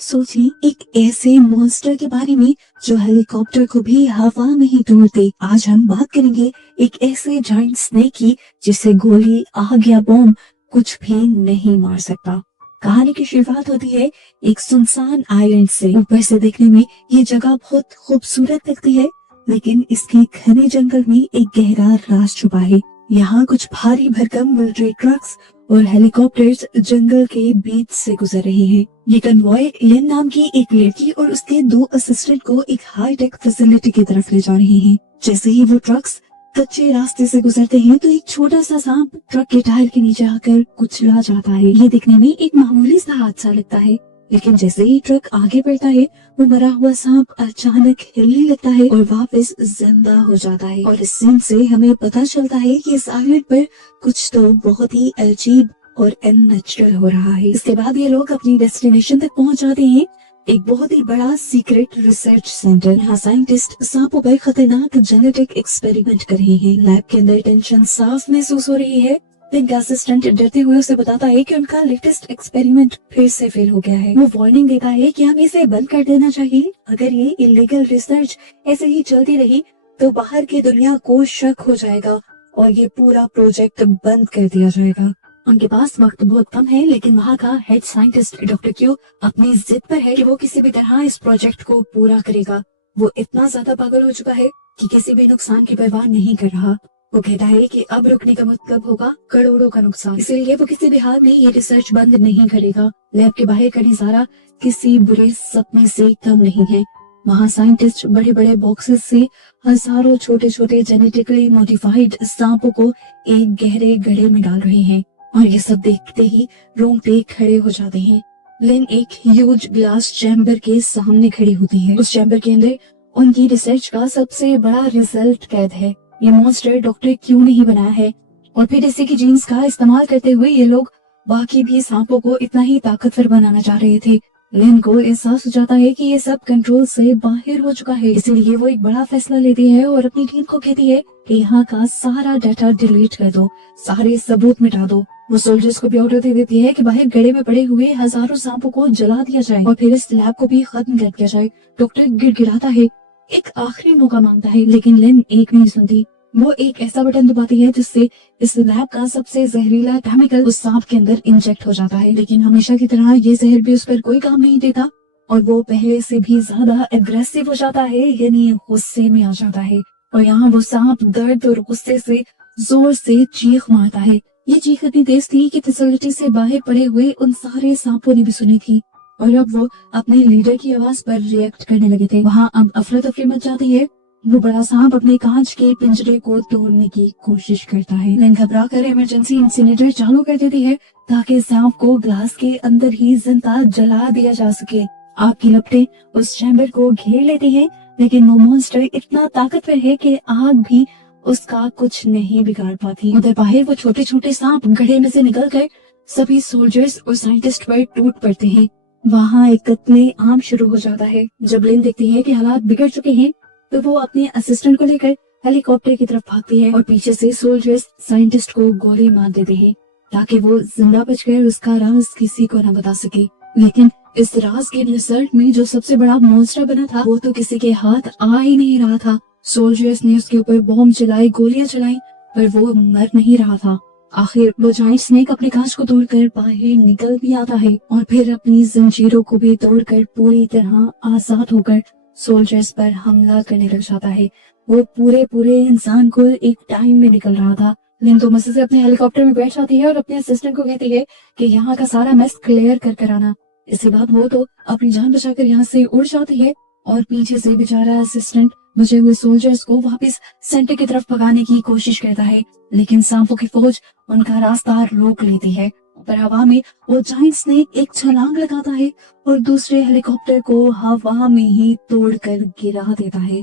सोचिए एक ऐसे मॉन्स्टर के बारे में जो हेलीकॉप्टर को भी हवा में ही तोड़ दे। आज हम बात करेंगे एक ऐसे जायंट स्नेक की जिसे गोली, आग या बॉम्ब कुछ भी नहीं मार सकता। कहानी की शुरुआत होती है एक सुनसान आइलैंड से। ऊपर से देखने में ये जगह बहुत खूबसूरत लगती है, लेकिन इसके घने जंगल में एक गहरा राज छुपा है। यहाँ कुछ भारी भरकम मिलिट्री ट्रक्स और हेलीकॉप्टर्स जंगल के बीच से गुजर रहे हैं। ये कन्वॉय लिन नाम की एक लड़की और उसके 2 असिस्टेंट को एक हाईटेक फैसिलिटी की तरफ ले जा रहे हैं। जैसे ही वो ट्रक्स कच्चे रास्ते से गुजरते हैं तो एक छोटा सा सांप ट्रक के टायर के नीचे आकर कुचला जाता है। ये दिखने में एक मामूली सा हादसा लगता है, लेकिन जैसे ही ट्रक आगे बढ़ता है वो मरा हुआ सांप अचानक हिलने लगता है और वापस जिंदा हो जाता है। और इस सीन से हमें पता चलता है कि इस आइलैंड पर कुछ तो बहुत ही अजीब और अननेचुरल हो रहा है। इसके बाद ये लोग अपनी डेस्टिनेशन तक पहुंच जाते हैं, एक बहुत ही बड़ा सीक्रेट रिसर्च सेंटर। यहाँ साइंटिस्ट सांपों पर खतरनाक जेनेटिक एक्सपेरिमेंट कर रहे हैं। लैब के अंदर टेंशन साफ महसूस हो रही है। इनका असिस्टेंट डरते हुए उसे बताता है कि उनका लेटेस्ट एक्सपेरिमेंट फिर से फेल हो गया है। वो वार्निंग देता है कि हमें इसे बंद कर देना चाहिए। अगर ये इलीगल रिसर्च ऐसे ही चलती रही तो बाहर की दुनिया को शक हो जाएगा और ये पूरा प्रोजेक्ट बंद कर दिया जाएगा। उनके पास वक्त बहुत कम है, लेकिन वहाँ का हेड साइंटिस्ट डॉक्टर क्यू अपनी जिद पर है कि वो किसी भी तरह इस प्रोजेक्ट को पूरा करेगा। वो इतना ज्यादा पागल हो चुका है कि किसी भी नुकसान की परवाह नहीं कर रहा। वो कहता है कि अब रुकने का मतलब होगा करोड़ों का नुकसान, इसीलिए वो किसी भी हाल में ये रिसर्च बंद नहीं करेगा। लैब के बाहर का नजारा किसी बुरे सपने से कम नहीं है। वहाँ साइंटिस्ट बड़े बड़े बॉक्सेस से हजारों छोटे छोटे जेनेटिकली मॉडिफाइड सांपों को एक गहरे गड्ढे में डाल रहे हैं, और ये सब देखते ही रोंगटे खड़े हो जाते हैं। लिन एक ह्यूज ग्लास चैम्बर के सामने खड़ी होती है। उस चैम्बर के अंदर उनकी रिसर्च का सबसे बड़ा रिजल्ट कैद है। ये मॉन्स्टर डॉक्टर क्यू ने ही बनाया है, और फिर इसी की जीन्स का इस्तेमाल करते हुए ये लोग बाकी भी सांपों को इतना ही ताकतवर बनाना चाह रहे थे। लिन को एहसास हो जाता है कि ये सब कंट्रोल से बाहर हो चुका है, इसीलिए वो एक बड़ा फैसला लेती है और अपनी टीम को कहती है कि यहाँ का सारा डाटा डिलीट कर दो, सारे सबूत मिटा दो। वो सोल्जर्स को भी ऑर्डर दे देती है कि बाहर गड्ढे में पड़े हुए हजारों सांपों को जला दिया जाए और फिर इस लैब को भी खत्म कर दिया जाए। डॉक्टर गिड़गिड़ाता है, एक आखिरी मौका मांगता है, लेकिन लिन एक नहीं सुनती। वो एक ऐसा बटन दबाती है जिससे इस लैब का सबसे जहरीला केमिकल उस सांप के अंदर इंजेक्ट हो जाता है। लेकिन हमेशा की तरह ये जहर भी उस पर कोई काम नहीं देता और वो पहले से भी ज्यादा एग्रेसिव हो जाता है, यानी गुस्से में आ जाता है। और यहाँ वो सांप दर्द और गुस्से से जोर से चीख मारता है। ये चीख इतनी तेज थी कि फैसिलिटी से बाहर पड़े हुए उन सारे सांपों ने भी सुनी थी, और अब वो अपने लीडर की आवाज पर रिएक्ट करने लगे थे। वहाँ अब अफरा तफरी मच जाती है। वो बड़ा सांप अपने कांच के पिंजरे को तोड़ने की कोशिश करता है। लिन घबरा कर इमरजेंसी इंसिनेटर चालू कर देती है ताकि सांप को ग्लास के अंदर ही जिंदा जला दिया जा सके। आग की लपटें उस चैम्बर को घेर लेती हैं, लेकिन वो मॉन्स्टर इतना ताकतवर है कि आग भी उसका कुछ नहीं बिगाड़ पाती। उधर बाहर वो छोटे छोटे सांप गड्ढे में से निकलकर सभी सोल्जर्स और साइंटिस्ट पर टूट पड़ते हैं। वहाँ एक कत्ले आम शुरू हो जाता है। जब लिन देखती है कि हालात बिगड़ चुके हैं तो वो अपने असिस्टेंट को लेकर हेलीकॉप्टर की तरफ भागती है और पीछे से सोल्जर्स साइंटिस्ट को गोली मार देते हैं ताकि वो जिंदा बचकर उसका राज किसी को न बता सके। लेकिन इस राज के रिसर्च में जो सबसे बड़ा मॉन्स्टर बना था वो तो किसी के हाथ आ ही नहीं रहा था। सोल्जर्स ने उसके ऊपर बॉम्ब चलाई, गोलियां चलाई, पर वो मर नहीं रहा था। आखिर वो जायंट स्नेक अपने कांच को तोड़कर बाहर निकल भी आता है और फिर अपनी जंजीरों को भी तोड़कर पूरी तरह आजाद होकर सोल्जर्स पर हमला करने लग जाता है। वो पूरे इंसान को एक टाइम में निकल रहा था। लिन तो मजे से अपने हेलीकॉप्टर में बैठ जाती है और अपने असिस्टेंट को कहती है कि यहाँ का सारा मेस क्लियर कर आना। इसके बाद वो तो अपनी जान बचाकर यहाँ से उड़ जाती है और पीछे से बेचारा असिस्टेंट बचे हुए सोल्जर्स को वापस सेंटर की तरफ भगाने की कोशिश करता है, लेकिन सांपों की फौज उनका रास्ता रोक लेती है। पर हवा में वो जायंट स्नेक एक छलांग लगाता है और दूसरे हेलीकॉप्टर को हवा में ही तोड़कर गिरा देता है।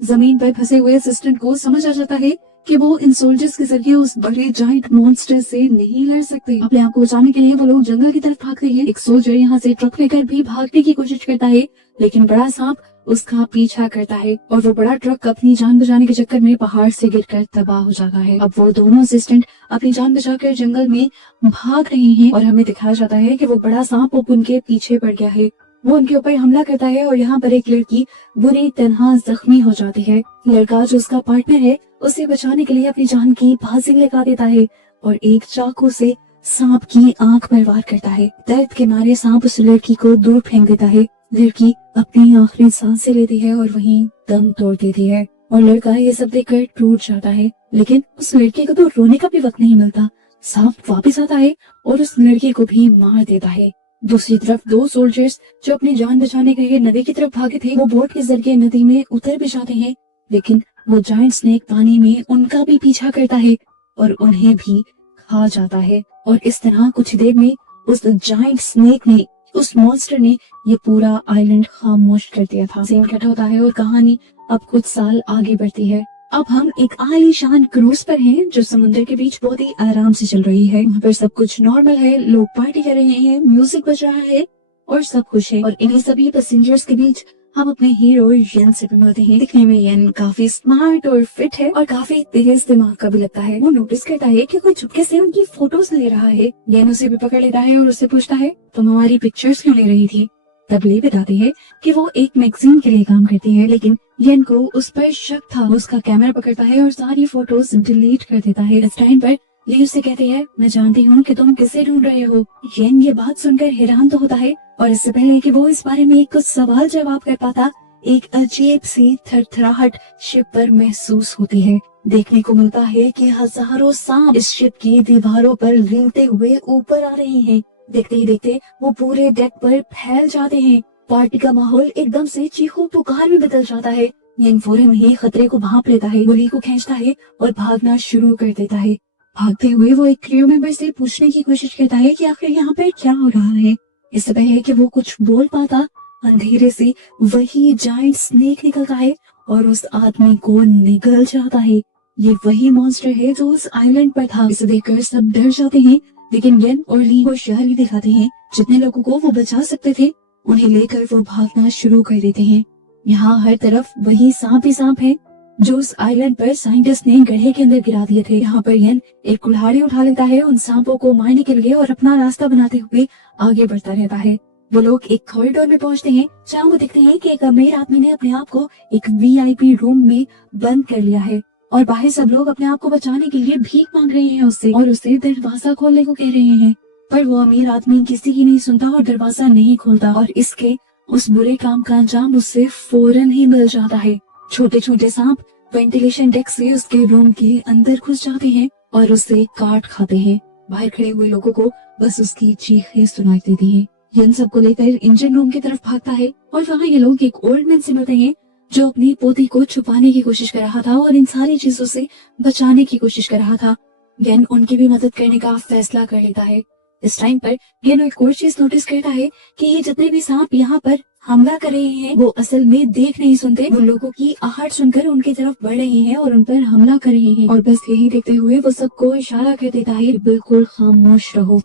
जमीन पर फंसे हुए असिस्टेंट को समझ आ जाता है कि वो इन सोल्जर्स के जरिए उस बड़े जाइंट मॉन्स्टर से नहीं लड़ सकते। अपने आप को बचाने के लिए वो लोग जंगल की तरफ भागते हैं। एक सोल्जर यहाँ से ट्रक लेकर भी भागने की कोशिश करता है, लेकिन बड़ा सांप उसका पीछा करता है और वो बड़ा ट्रक अपनी जान बचाने के चक्कर में पहाड़ से गिरकर तबाह हो जाता है। अब वो दोनों असिस्टेंट अपनी जान बचाकर जंगल में भाग रहे हैं और हमें दिखाया जाता है कि वो बड़ा सांप उनके पीछे पड़ गया है। वो उनके ऊपर हमला करता है और यहाँ पर एक लड़की बुरी तरह जख्मी हो जाती है। लड़का जो उसका पार्टनर है उसे बचाने के लिए अपनी जान की बाजी लगा देता है और एक चाकू से सांप की आंख पर वार करता है। दर्द के मारे सांप उस लड़की को दूर फेंक देता है। लड़की अपनी आखिरी सांसें लेती है और वहीं दम तोड़ देती है और लड़का ये सब देखकर टूट जाता है। लेकिन उस लड़की को तो रोने का भी वक्त नहीं मिलता। सांप वापस आता है और उस लड़की को भी मार देता है। दूसरी तरफ दो सोल्जर्स जो अपनी जान बचाने के लिए नदी की तरफ भागे थे, वो बोट के जरिए नदी में उतर भी जाते हैं, लेकिन वो जायंट स्नेक पानी में उनका भी पीछा करता है और उन्हें भी खा जाता है। और इस तरह कुछ देर में उस जायंट स्नेक ने, उस मॉन्स्टर ने ये पूरा आइलैंड खामोश कर दिया था। सीन कट होता है और कहानी अब कुछ साल आगे बढ़ती है। अब हम एक आलीशान क्रूज पर हैं जो समुद्र के बीच बहुत ही आराम से चल रही है। वहाँ पर सब कुछ नॉर्मल है, लोग पार्टी कर रहे हैं, म्यूजिक बज रहा है और सब कुछ है। और इन्हीं सभी पैसेंजर्स के बीच हम अपने हीरो यन से भी मिलते हैं। दिखने में यन काफी स्मार्ट और फिट है और काफी तेज दिमाग का भी लगता है। वो नोटिस करता है कि कोई चुपके से उनकी फोटोज ले रहा है। यन उसे भी पकड़ लेता है और उससे पूछता है, तुम हमारी पिक्चर्स क्यों ले रही थी? तब ले बताती है कि वो एक मैगजीन के लिए काम करती है, लेकिन यन को उस पर शक था। उसका कैमरा पकड़ता है और सारी फोटोज डिलीट कर देता है। इस टाइम पर ली उससे कहती है, मैं जानती हूँ कि तुम किसे ढूंढ रहे हो। यन ये बात सुनकर हैरान तो होता है और इससे पहले कि वो इस बारे में कुछ सवाल जवाब कर पाता, एक अजीब सी थरथराहट शिप पर महसूस होती है। देखने को मिलता है कि हजारों सांप इस शिप की दीवारों पर रेंगते हुए ऊपर आ रहे हैं। देखते ही देखते वो पूरे डेक पर फैल जाते हैं। पार्टी का माहौल एकदम से चीखों पुकार में बदल जाता है। यन फौरन ही खतरे को भांप लेता है, गोली को खींचता है और भागना शुरू कर देता है। भागते हुए वो एक क्रू मेंबर से पूछने की कोशिश करता है कि आखिर यहाँ पे क्या हो रहा है। इससे पहले कि वो कुछ बोल पाता, अंधेरे से वही जायंट स्नेक निकलता है और उस आदमी को निगल जाता है। ये वही मॉन्स्टर है जो उस आइलैंड पर था। इसे देखकर सब डर जाते हैं, लेकिन यन और ली होशियारी दिखाते हैं। जितने लोगों को वो बचा सकते थे उन्हें लेकर वो भागना शुरू कर देते हैं। यहाँ हर तरफ वही सांप ही सांप है जो उस आइलैंड पर साइंटिस्ट ने गड्ढे के अंदर गिरा दिए थे। यहाँ पर यन एक कुल्हाड़ी उठा लेता है उन सांपों को मारने के लिए और अपना रास्ता बनाते हुए आगे बढ़ता रहता है। वो लोग एक कॉरिडोर में पहुंचते हैं जहाँ वो देखते हैं कि एक अमीर आदमी ने अपने आप को एक वीआईपी रूम में बंद कर लिया है और बाहर सब लोग अपने आप को बचाने के लिए भीख मांग रहे हैं उससे और उसे दरवाजा खोलने को कह रहे हैं। पर वो अमीर आदमी किसी की नहीं सुनता और दरवाजा नहीं खोलता और इसके उस बुरे काम का अंजाम उससे फौरन ही मिल जाता है। छोटे छोटे सांप वेंटिलेशन डेक से उसके रूम के अंदर घुस जाते हैं और उसे काट खाते हैं। बाहर खड़े हुए लोगों को बस उसकी चीखें सुनाई देती हैं। यन सबको लेकर इंजन रूम की तरफ भागता है और वहाँ ये लोग एक ओल्ड मैन से मिलते हैं जो अपनी पोती को छुपाने की कोशिश कर रहा था और इन सारी चीजों से बचाने की कोशिश कर रहा था। यन उनकी भी मदद करने का फैसला कर लेता है। इस टाइम पर यन एक और चीज नोटिस करता है कि ये जितने भी सांप यहाँ पर हमला कर रहे हैं वो असल में देख नहीं सुनते, वो लोगों की आहट सुनकर उनकी तरफ बढ़ रहे हैं और उन पर हमला कर रहे हैं। और बस यही देखते हुए वो सबको इशारा कर देता है, बिल्कुल खामोश रहो।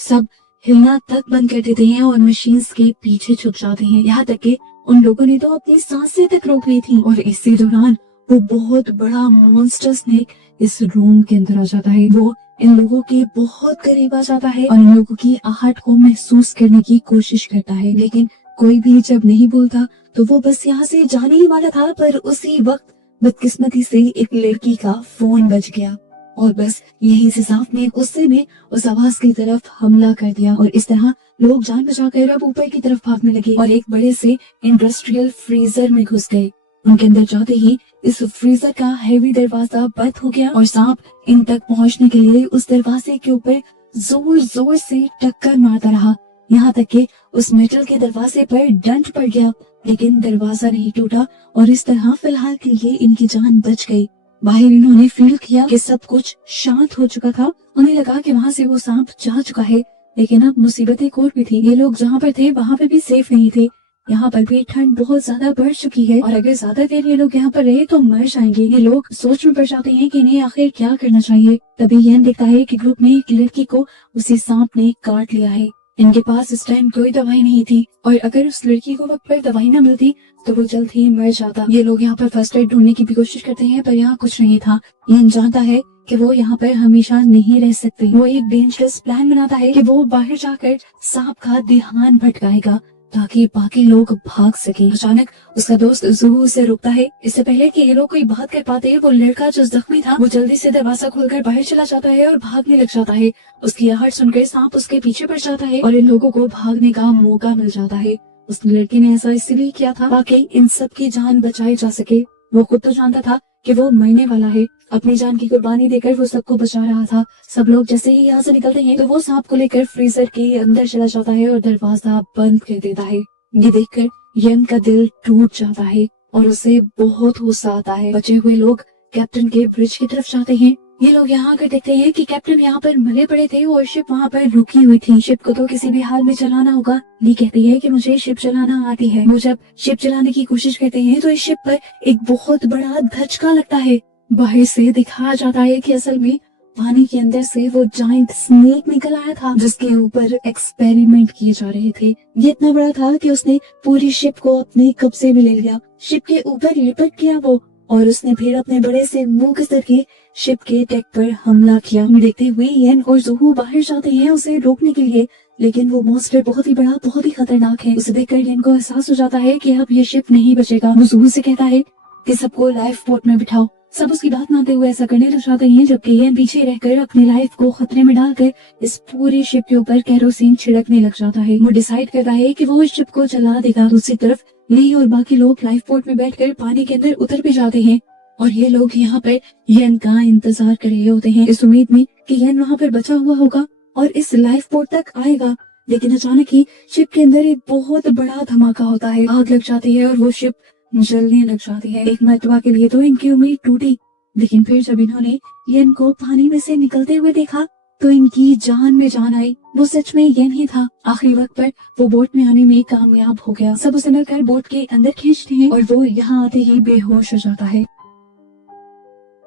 सब हिलना तक बंद कर देते हैं और मशीन्स के पीछे छुप जाते हैं। यहाँ तक कि उन लोगों ने तो अपनी सांसें तक रोक ली थी। और इसी दौरान वो बहुत बड़ा मॉन्स्टर स्नेक इस रूम के अंदर आ जाता है। वो इन लोगों के बहुत करीब आ जाता है और इन लोगों की आहट को महसूस करने की कोशिश करता है, लेकिन कोई भी जब नहीं बोलता तो वो बस यहाँ से जाने ही वाला था। पर उसी वक्त बदकिस्मती से एक लड़की का फोन बज गया और बस यही से सांप ने गुस्से में उस आवाज की तरफ हमला कर दिया और इस तरह लोग जान बचाकर अब ऊपर की तरफ भागने लगे और एक बड़े से इंडस्ट्रियल फ्रीजर में घुस गए। उनके अंदर जाते ही इस फ्रीजर का हैवी दरवाजा बंद हो गया और सांप इन तक पहुंचने के लिए उस दरवाजे के ऊपर जोर जोर से टक्कर मारता रहा, यहाँ तक कि उस मेटल के दरवाजे पर डंट पड़ गया, लेकिन दरवाजा नहीं टूटा और इस तरह फिलहाल के लिए इनकी जान बच गई। बाहर इन्होंने फील किया कि सब कुछ शांत हो चुका था। उन्हें लगा कि वहाँ से वो सांप जा चुका है, लेकिन अब मुसीबतें और भी थी। ये लोग जहाँ पर थे वहाँ पे भी सेफ नहीं थे। यहाँ पर भी ठंड बहुत ज्यादा बढ़ चुकी है और अगर ज्यादा देर ये लोग यहाँ पर रहे तो मर जाएंगे। ये लोग सोच में पड़ जाते हैं कि इन्हें आखिर क्या करना चाहिए। तभी यन देखता है कि ग्रुप में एक लड़की को उसी सांप ने काट लिया है। इनके पास इस टाइम कोई दवाई नहीं थी और अगर उस लड़की को वक्त पर दवाई न मिलती तो वो जल्द ही मर जाता। ये लोग यहाँ पर फर्स्ट एड ढूंढने की भी कोशिश करते हैं पर यहाँ कुछ नहीं था। यन जानता है कि वो यहाँ पर हमेशा नहीं रह सकते। वो एक डेंजरस प्लान बनाता है कि वो बाहर जाकर सांप का ध्यान भटकाएगा ताकि बाकी लोग भाग सकें। अचानक उसका दोस्त ज़ुहू उसे रोकता है। इससे पहले कि ये लोग कोई बात कर पाते वो लड़का जो जख्मी था वो जल्दी से दरवाजा खोलकर बाहर चला जाता है और भागने लग जाता है। उसकी आहट सुनकर सांप उसके पीछे पड़ जाता है और इन लोगों को भागने का मौका मिल जाता है। उस लड़के ने ऐसा इसलिए किया था ताकि इन सब की जान बचाई जा सके। वो खुद तो जानता था कि वो मरने वाला है। अपनी जान की कुर्बानी देकर वो सबको बचा रहा था। सब लोग जैसे ही यहाँ से निकलते हैं तो वो सांप को लेकर फ्रीजर के अंदर चला जाता है और दरवाजा बंद कर देता है। ये देखकर यन का दिल टूट जाता है और उसे बहुत गुस्सा आता है। बचे हुए लोग कैप्टन के ब्रिज की तरफ जाते हैं। ये लोग यहाँ आकर देखते हैं कि कैप्टन यहाँ पर मरे पड़े थे और शिप वहाँ पर रुकी हुई थी। शिप को तो किसी भी हाल में चलाना होगा। ली कहती है कि मुझे शिप चलाना आती है। वो जब शिप चलाने की कोशिश करते हैं तो इस शिप पर एक बहुत बड़ा धचका लगता है। बाहर से दिखाया जाता है कि असल में पानी के अंदर से वो जाइंट स्नेक निकल आया था जिसके ऊपर एक्सपेरिमेंट किए जा रहे थे। ये इतना बड़ा था कि उसने पूरी शिप को अपने कब्जे में ले लिया। शिप के ऊपर लिपट गया वो और उसने फिर अपने बड़े से मुंह के करके शिप के डेक पर हमला किया। देखते हुए यन और ज़ुहू बाहर जाते हैं उसे रोकने के लिए, लेकिन वो मॉन्स्टर बहुत ही बड़ा, बहुत ही खतरनाक है। उसे देखकर यन को एहसास हो जाता है कि अब ये शिप नहीं बचेगा। वो ज़ुहू से कहता है कि सबको लाइफ बोट में बिठाओ। सब उसकी बात मानते हुए ऐसा करने लग जाते हैं, जबकि यन पीछे रहकर अपनी लाइफ को खतरे में डालकर इस पूरी शिप के ऊपर केरोसिन छिड़कने लग जाता है। वो डिसाइड करता है कि वो इस शिप को चला देगा। दूसरी तरफ ली और बाकी लोग लाइफ बोट में बैठकर पानी के अंदर उतर भी जाते हैं और ये लोग यहाँ पर यन का इंतजार कर रहे होते हैं इस उम्मीद में कि यन वहाँ पर बचा हुआ होगा और इस लाइफ बोट तक आएगा। लेकिन अचानक ही शिप के अंदर एक बहुत बड़ा धमाका होता है। आग लग जाती है और वो शिप जलने लग जाती है। एक मरतबा के लिए तो इनकी उम्मीद टूटी, लेकिन फिर जब इन्होंने यन को पानी में से निकलते हुए देखा तो इनकी जान में जान आई। वो सच में यन ही था। आखिरी वक्त पर वो बोट में आने में कामयाब हो गया। सब उसे मिलकर बोट के अंदर खींचते हैं और वो यहाँ आते ही बेहोश हो जाता है।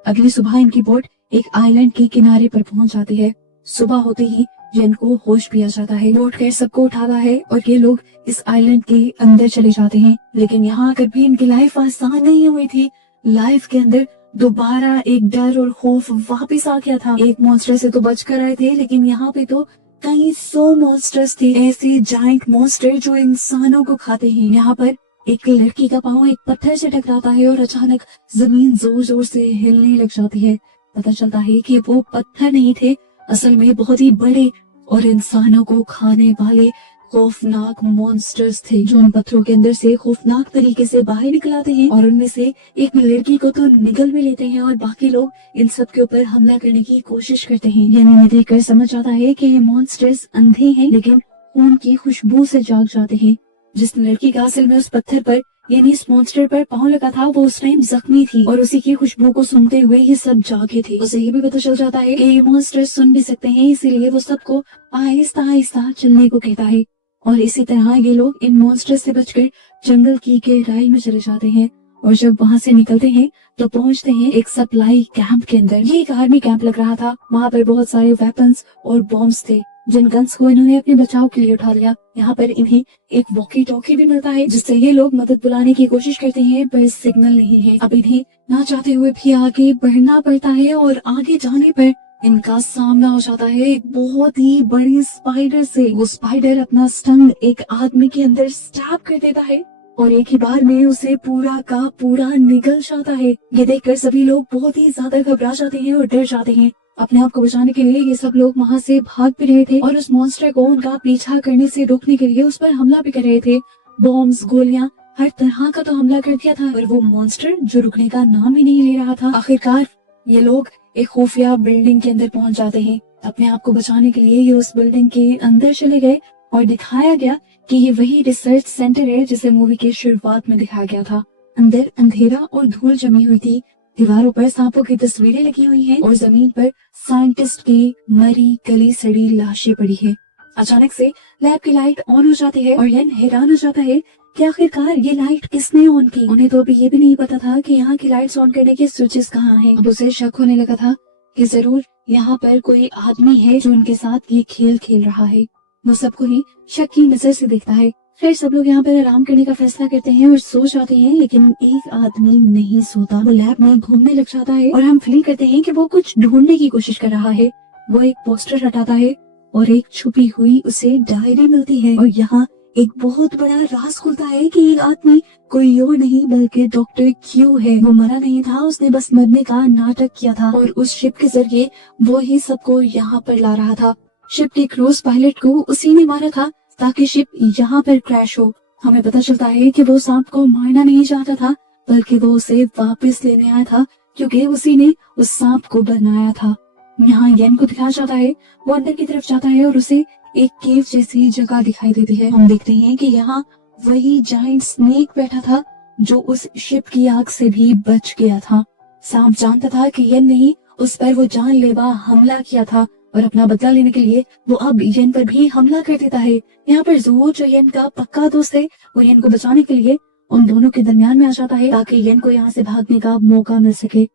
अगली सुबह इनकी बोट एक आइलैंड के किनारे पर पहुंच जाती है। सुबह होते ही यन को होश भी आ जाता है। बोट कर सबको उठाता है और ये लोग इस आइलैंड के अंदर चले जाते हैं। लेकिन यहाँ आकर भी इनकी लाइफ आसान नहीं हुई थी। लाइफ के अंदर दोबारा एक डर और खौफ वापस आ गया था। एक मॉन्स्टर से तो बच कर आए थे, लेकिन यहाँ पे तो कई 100 मॉन्स्टर्स थे, ऐसे जाइंट मॉन्स्टर जो इंसानों को खाते हैं। यहाँ पर एक लड़की का पाँव एक पत्थर से टकराता है और अचानक जमीन जोर जोर से हिलने लग जाती है। पता चलता है कि वो पत्थर नहीं थे, असल में बहुत ही बड़े और इंसानों को खाने वाले खौफनाक मॉन्स्टर्स थे जो उन पत्थरों के अंदर से खौफनाक तरीके से बाहर निकल आते हैं और उनमें से एक लड़की को तो निगल भी लेते हैं और बाकी लोग इन सब के ऊपर हमला करने की कोशिश करते हैं। यानी देखकर समझ आता है कि ये मॉन्स्टर्स अंधे हैं, लेकिन खून की खुशबू से जाग जाते हैं। जिस लड़की का असल में उस पत्थर पर यानी इस मॉन्स्टर पर पाँव लगा था वो उस टाइम जख्मी थी और उसी की खुशबू को सूंघते हुए ये सब जागे थे। उसे ये भी पता चल जाता है कि ये मॉन्स्टर सुन भी सकते हैं, इसीलिए वो सबको आहिस्ता आहिस्ता चलने को कहता है। और इसी तरह ये लोग इन मॉन्स्टर से बचकर जंगल की गहराई में चले जाते हैं और जब वहाँ से निकलते हैं तो पहुँचते हैं एक सप्लाई कैंप के अंदर। ये एक आर्मी कैंप लग रहा था। वहाँ पर बहुत सारे वेपन्स और बॉम्ब्स थे जिन गन्स को इन्होंने अपने बचाव के लिए उठा लिया। यहाँ पर इन्हें एक वॉकी टॉकी भी मिलता है जिससे ये लोग मदद बुलाने की कोशिश करते हैं, पर सिग्नल नहीं है। अब इन्हें ना चाहते हुए भी आगे बढ़ना पड़ता है और आगे जाने पर इनका सामना हो जाता है एक बहुत ही बड़ी स्पाइडर से। वो स्पाइडर अपना स्टंग एक आदमी के अंदर स्टैब कर देता है और एक ही बार में उसे पूरा का पूरा निगल जाता है। ये देखकर सभी लोग बहुत ही ज्यादा घबरा जाते हैं और डर जाते हैं। अपने आप को बचाने के लिए ये सब लोग वहाँ से भाग भी रहे थे और उस मॉन्स्टर को उनका पीछा करने से रोकने के लिए उस पर हमला भी कर रहे थे। बॉम्ब्स, गोलियां, हर तरह का तो हमला कर दिया था, पर वो मॉन्स्टर जो रुकने का नाम ही नहीं ले रहा था। आखिरकार ये लोग एक खुफिया बिल्डिंग के अंदर पहुंच जाते हैं। अपने आप को बचाने के लिए ये उस बिल्डिंग के अंदर चले गए और दिखाया गया कि ये वही रिसर्च सेंटर है जिसे मूवी की शुरुआत में दिखाया गया था। अंदर अंधेरा और धूल जमी हुई थी। दीवारों पर सांपों की तस्वीरें लगी हुई हैं और जमीन पर साइंटिस्ट की मरी गली सड़ी लाशें पड़ी है। अचानक से लैब की लाइट ऑन हो जाती है और यन हैरान हो जाता है कि आखिरकार ये लाइट किसने ऑन की। उन्हें तो अभी ये भी नहीं पता था कि यहाँ की लाइट्स ऑन करने के स्विचेस कहाँ हैं। अब उसे शक होने लगा था कि जरूर यहाँ पर कोई आदमी है जो उनके साथ ये खेल खेल रहा है। वो सबको ही शक की नजर से देखता है। फिर सब लोग यहाँ पर आराम करने का फैसला करते हैं और सो जाते हैं, लेकिन एक आदमी नहीं सोता। वो लैब में घूमने लग जाता है और हम फील करते हैं कि वो कुछ ढूंढने की कोशिश कर रहा है। वो एक पोस्टर हटाता है और एक छुपी हुई उसे डायरी मिलती है और यहाँ एक बहुत बड़ा राज खुलता है कि ये आदमी कोई और नहीं बल्कि डॉक्टर क्यू है। वो मरा नहीं था, उसने बस मरने का नाटक किया था और उस शिप के जरिए वो ही सबको यहाँ पर ला रहा था। शिप के क्रूज पायलट को उसी ने मारा था ताकि शिप यहाँ पर क्रैश हो। हमें पता चलता है कि वो सांप को मारना नहीं चाहता था, बल्कि वो उसे वापस लेने आया था क्योंकि उसी ने उस सांप को बनाया था। यहाँ येन को दिखाया जाता है, वो अंदर की तरफ जाता है और उसे एक केव जैसी जगह दिखाई देती है। हम देखते हैं कि यहाँ वही जायंट स्नेक बैठा था जो उस शिप की आग से भी बच गया था। सांप जानता था कि येन ने ही उस पर वो जानलेवा हमला किया था और अपना बदला लेने के लिए वो अब येन पर भी हमला कर देता है। यहाँ पर ज़ुओ जो येन का पक्का दोस्त है, वो येन को बचाने के लिए उन दोनों के दरमियान में आ जाता है ताकि येन को यहाँ से भागने का मौका मिल सके।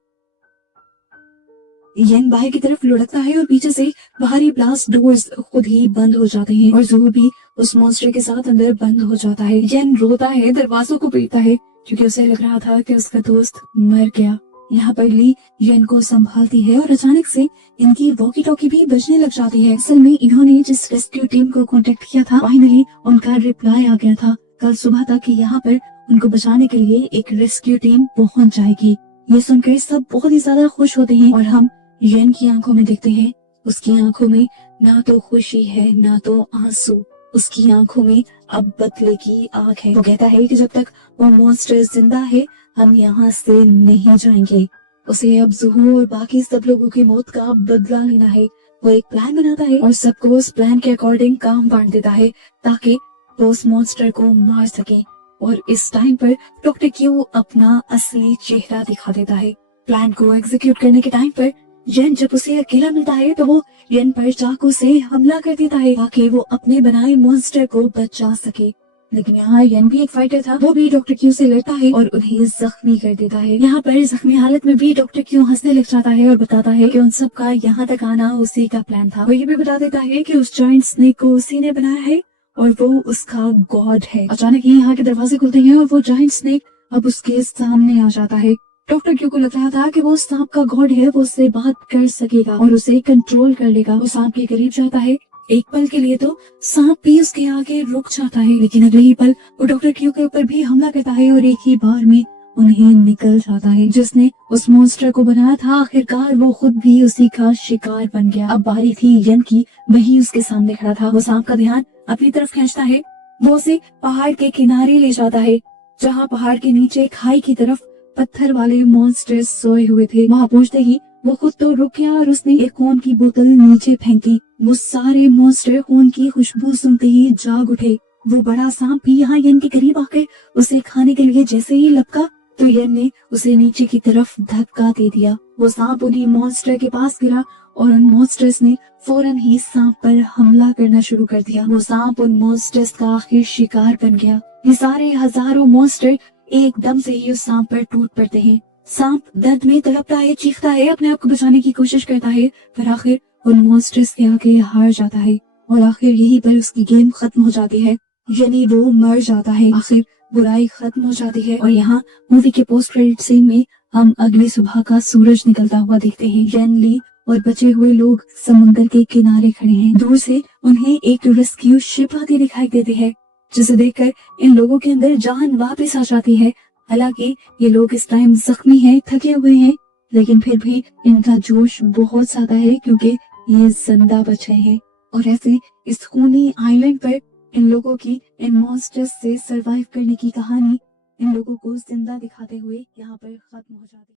येन बाहर की तरफ लुढ़कता है और पीछे से बाहरी ब्लास्ट डोर्स खुद ही बंद हो जाते हैं और ज़ुओ भी उस मॉन्स्टर के साथ अंदर बंद हो जाता है। येन रोता है, दरवाजों को पीटता है क्योंकि उसे लग रहा था कि उसका दोस्त मर गया। यहाँ पर ली येन को संभालती है और अचानक से इनकी वॉकी टॉकी भी बजने लग जाती है। असल में इन्होंने जिस रेस्क्यू टीम को कांटेक्ट किया था, फाइनली उनका रिप्लाई आ गया था कल सुबह तक यहाँ पर उनको बचाने के लिए एक रेस्क्यू टीम पहुंच जाएगी। ये सुनकर सब बहुत ही ज्यादा खुश होते हैं और हम येन की आंखों में देखते हैं। उसकी आंखों में ना तो खुशी है ना तो आंसू, उसकी आंखों में अब बदले की आग है। वो कहता है कि जब तक वो मॉन्स्टर जिंदा है हम यहाँ से नहीं जाएंगे। उसे अब ज़ुहो और बाकी सब लोगों की मौत का बदला लेना है। वो एक प्लान बनाता है और सबको उस प्लान के अकॉर्डिंग काम बांट देता है ताकि वो उस मॉन्स्टर को मार सके। और इस टाइम पर डॉक्टर क्यू अपना असली चेहरा दिखा देता है। प्लान को एग्जीक्यूट करने के टाइम पर येन जब उसे अकेला मिलता है तो वो येन पर चाकू से हमला कर देता है ताकि वो अपने बनाए मॉन्स्टर को बचा सके। लेकिन यहाँ येन भी एक फाइटर था, वो भी डॉक्टर क्यू से लड़ता है और उन्हें जख्मी कर देता है। यहाँ पर जख्मी हालत में भी डॉक्टर क्यू हंसने लग जाता है और बताता है कि उन सब का यहाँ तक आना उसी का प्लान था। वो ये भी बता देता है कि उस जायंट स्नेक को उसी ने बनाया है और वो उसका गॉड है। अचानक ही यहाँ के दरवाजे खुलते हैं और वो जायंट स्नेक अब उसके सामने आ जाता है। डॉक्टर क्यू को लग रहा था कि वो सांप का गॉड है, वो उससे बात कर सकेगा और उसे कंट्रोल कर लेगा। वो सांप के करीब जाता है, एक पल के लिए तो सांप भी उसके आगे रुक जाता है, लेकिन अगले ही पल वो डॉक्टर क्यू के ऊपर भी हमला करता है और एक ही बार में उन्हें निकल जाता है। जिसने उस मॉन्स्टर को बनाया था आखिरकार वो खुद भी उसी का शिकार बन गया। अब बारी थी येन की, वही उसके सामने खड़ा था। वो सांप का ध्यान अपनी तरफ खींचता है, वो उसे पहाड़ के किनारे ले जाता है जहाँ पहाड़ के नीचे खाई की तरफ पत्थर वाले मॉन्स्टर्स सोए हुए थे। वहाँ पहुँचते ही वो खुद तो रुक गया और उसने एक खून की बोतल नीचे फेंकी। वो सारे मॉन्स्टर खून की खुशबू सुनते ही जाग उठे। वो बड़ा सांप भी यहाँ येन के करीब आकर उसे खाने के लिए जैसे ही लपका तो येन ने उसे नीचे की तरफ धक्का दे दिया। वो सांप उन्हीं मॉन्स्टर के पास गिरा और उन मॉन्स्टर्स ने फौरन ही सांप पर हमला करना शुरू कर दिया। वो सांप उन मॉन्स्टर्स का आखिर शिकार बन गया। ये सारे हजारों मॉन्स्टर एकदम से ही उस सांप पर टूट पड़ते हैं। सांप दर्द में तड़पता है, चीखता है, अपने आप को बचाने की कोशिश करता है, पर आखिर उन मॉन्स्टर्स के आगे हार जाता है और आखिर यहीं पर उसकी गेम खत्म हो जाती है, यानी वो मर जाता है। आखिर बुराई खत्म हो जाती है और यहाँ मूवी के पोस्ट क्रेडिट सीन में हम अगली सुबह का सूरज निकलता हुआ देखते हैं। येन, ली और बचे हुए लोग समुद्र के किनारे खड़े हैं। दूर से उन्हें एक रेस्क्यू शिप आती दिखाई देती है, जिसे देखकर इन लोगों के अंदर जान वापस आ जाती है। हालांकि ये लोग इस टाइम जख्मी हैं, थके हुए हैं, लेकिन फिर भी इनका जोश बहुत ज्यादा है क्योंकि ये जिंदा बचे हैं। और ऐसे इस खूनी आइलैंड पर इन लोगों की इन मॉन्स्टर्स से सरवाइव करने की कहानी इन लोगों को जिंदा दिखाते हुए यहाँ पर खत्म हो जाती है।